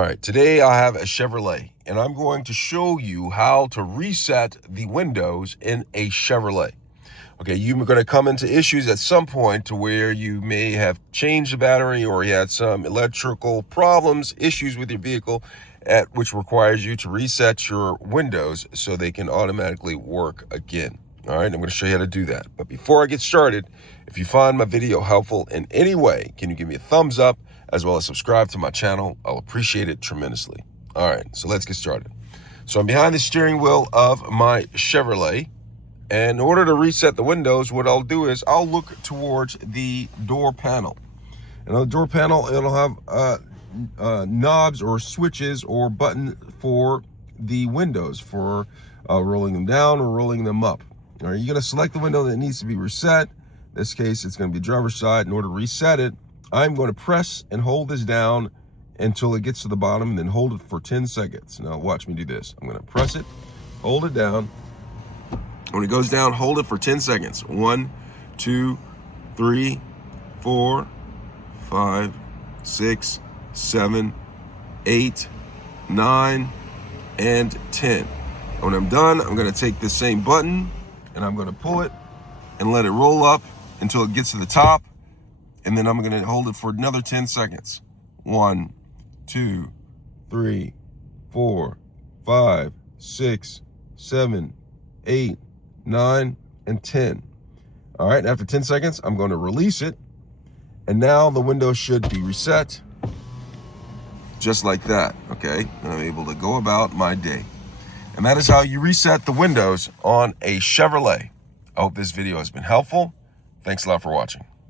All right, today I have a Chevrolet, and I'm going to show you how to reset the windows in a Chevrolet. Okay, you're going to come into issues at some point to where you may have changed the battery or you had some electrical problems, issues with your vehicle, which requires you to reset your windows so they can automatically work again. All right, I'm going to show you how to do that. But before I get started, if you find my video helpful in any way, can you give me a thumbs up as well as subscribe to my channel? I'll appreciate it tremendously. All right, so let's get started. So I'm behind the steering wheel of my Chevrolet. And in order to reset the windows, what I'll do is I'll look towards the door panel. And on the door panel, it'll have knobs or switches or buttons for the windows for rolling them down or rolling them up. All right, you're going to select the window that needs to be reset. In this case, it's going to be driver's side. In order to reset it, I'm going to press and hold this down until it gets to the bottom, and then hold it for 10 seconds. Now watch me do this. I'm going to press it, hold it down. When it goes down, hold it for 10 seconds. 1, 2, 3, 4, 5, 6, 7, 8, 9, and 10. When I'm done, I'm going to take the same button and I'm going to pull it and let it roll up until it gets to the top. And then I'm going to hold it for another 10 seconds. 1, 2, 3, 4, 5, 6, 7, 8, 9, and 10. All right, after 10 seconds, I'm going to release it. And now the window should be reset just like that, okay? And I'm able to go about my day. And that is how you reset the windows on a Chevrolet. I hope this video has been helpful. Thanks a lot for watching.